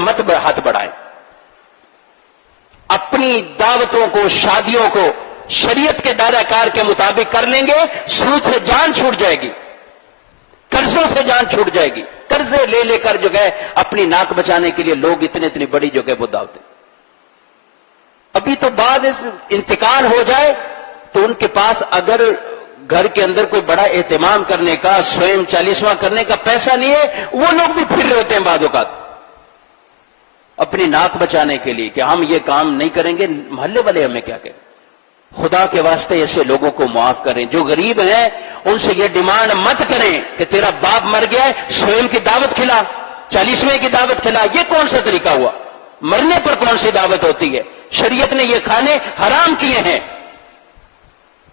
مت ہاتھ بڑھائیں. اپنی دعوتوں کو، شادیوں کو شریعت کے دائرہ کار کے مطابق کر لیں گے، سود سے جان چھوٹ جائے گی، قرضوں سے جان چھوٹ جائے گی. قرضے لے لے کر جو ہے اپنی ناک بچانے کے لیے لوگ اتنی بڑی جو ہے وہ دعوتیں. ابھی تو بعد انتقال ہو جائے تو ان کے پاس اگر گھر کے اندر کوئی بڑا اہتمام کرنے کا، سوئم 40واں کرنے کا پیسہ نہیں ہے، وہ لوگ بھی پھر رہے ہوتے ہیں بعض اوقات اپنی ناک بچانے کے لیے کہ ہم یہ کام نہیں کریں گے، محلے والے ہمیں کیا کہیں. خدا کے واسطے ایسے لوگوں کو معاف کریں. جو غریب ہیں ان سے یہ ڈیمانڈ مت کریں کہ تیرا باپ مر گیا ہے، سوئم کی دعوت کھلا، 40ویں کی دعوت کھلا. یہ کون سا طریقہ ہوا؟ مرنے پر کون سی دعوت ہوتی ہے؟ شریعت نے یہ کھانے حرام کیے ہیں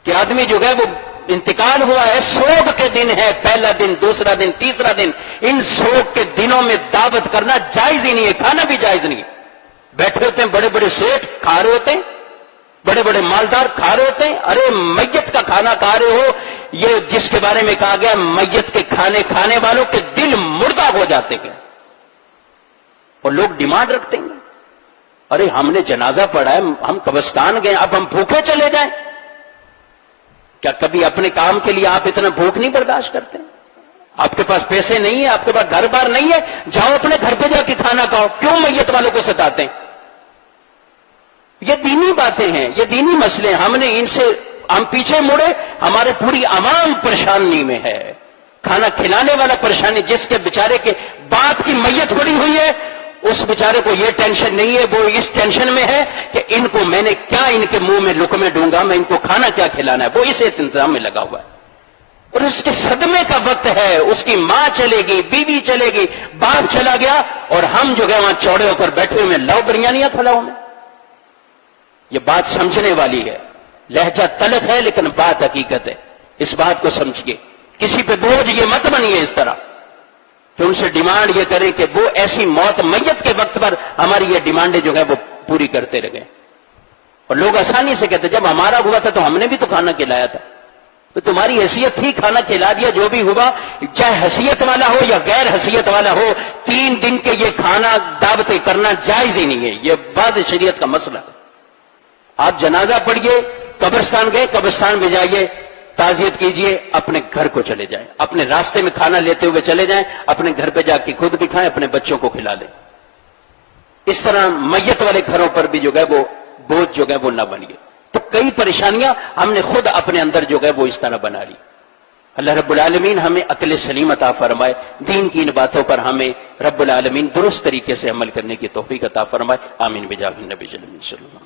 کہ آدمی جو ہے وہ انتقال ہوا ہے، سوگ کے دن ہے، پہلا دن، دوسرا دن، تیسرا دن، ان سوگ کے دنوں میں دعوت کرنا جائز ہی نہیں ہے، کھانا بھی جائز نہیں ہے. بیٹھے ہوتے ہیں بڑے بڑے سیٹ، کھا رہے ہوتے ہیں، بڑے بڑے مالدار کھا رہے ہوتے ہیں. ارے میت کا کھانا کھا رہے ہو، یہ جس کے بارے میں کہا گیا میت کے کھانے کھانے والوں کے دل مردہ ہو جاتے ہیں. اور لوگ ڈیمانڈ رکھتے ہیں، ارے ہم نے جنازہ پڑھا ہے، ہم قبرستان گئے، اب ہم بھوکے چلے جائیں. کیا کبھی اپنے کام کے لیے آپ اتنا بھوک نہیں برداشت کرتے؟ آپ کے پاس پیسے نہیں ہے، آپ کے پاس گھر بار نہیں ہے، جاؤ اپنے گھر پہ جا کے کھانا کھاؤ. کیوں میت والوں کو ستاتے ہیں؟ یہ دینی باتیں ہیں، یہ دینی مسئلے ہیں. ہم پیچھے مڑے، ہمارے پوری عوام پریشانی میں ہے. کھانا کھلانے والا پریشانی، جس کے بیچارے کے باپ کی میت پڑی ہوئی ہے، اس بیچارے کو یہ ٹینشن نہیں ہے، وہ اس ٹینشن میں ہے کہ ان کو میں نے کیا ان کے منہ میں لقمے دوں گا، میں ان کو کھانا کیا کھلانا ہے. وہ اس انتظام میں لگا ہوا ہے. اور اس کے صدمے کا وقت ہے، اس کی ماں چلے گی، بیوی چلے گی، باپ چلا گیا، اور ہم جو ہے وہاں چوڑے ہو کر بیٹھے ہوئے لاؤ بریانیاں کھلاؤ میں. یہ بات سمجھنے والی ہے. لہجہ تلخ ہے لیکن بات حقیقت ہے. اس بات کو سمجھیے. کسی پہ بوجھ یہ مت بنیے اس طرح کہ ان سے ڈیمانڈ یہ کریں کہ وہ ایسی موت میت کے وقت پر ہماری یہ ڈیمانڈیں جو ہے وہ پوری کرتے رہے. اور لوگ آسانی سے کہتے جب ہمارا ہوا تھا تو ہم نے بھی تو کھانا کھلایا تھا. تو تمہاری حیثیت تھی، کھانا کھلا دیا، جو بھی ہوا، چاہے حیثیت والا ہو یا غیر حیثیت والا ہو، 3 دن کے یہ کھانا دعوتیں کرنا جائز ہی نہیں ہے. یہ بعض شریعت کا مسئلہ ہے. آپ جنازہ پڑھیے، قبرستان گئے، قبرستان میں جائیے، تعزیت کیجئے، اپنے گھر کو چلے جائیں. اپنے راستے میں کھانا لیتے ہوئے چلے جائیں، اپنے گھر پہ جا کے خود بھی کھائیں، اپنے بچوں کو کھلا دیں. اس طرح میت والے گھروں پر بھی جو ہے وہ بوجھ جو ہے وہ نہ بنیے. تو کئی پریشانیاں ہم نے خود اپنے اندر جو ہے وہ اس طرح بنا لی. اللہ رب العالمین ہمیں عقل سلیم عطا فرمائے. دین کی ان باتوں پر ہمیں رب العالمین درست طریقے سے عمل کرنے کی توفیق عطا فرمائے. آمین بجاہ النبی صلی اللہ علیہ وسلم.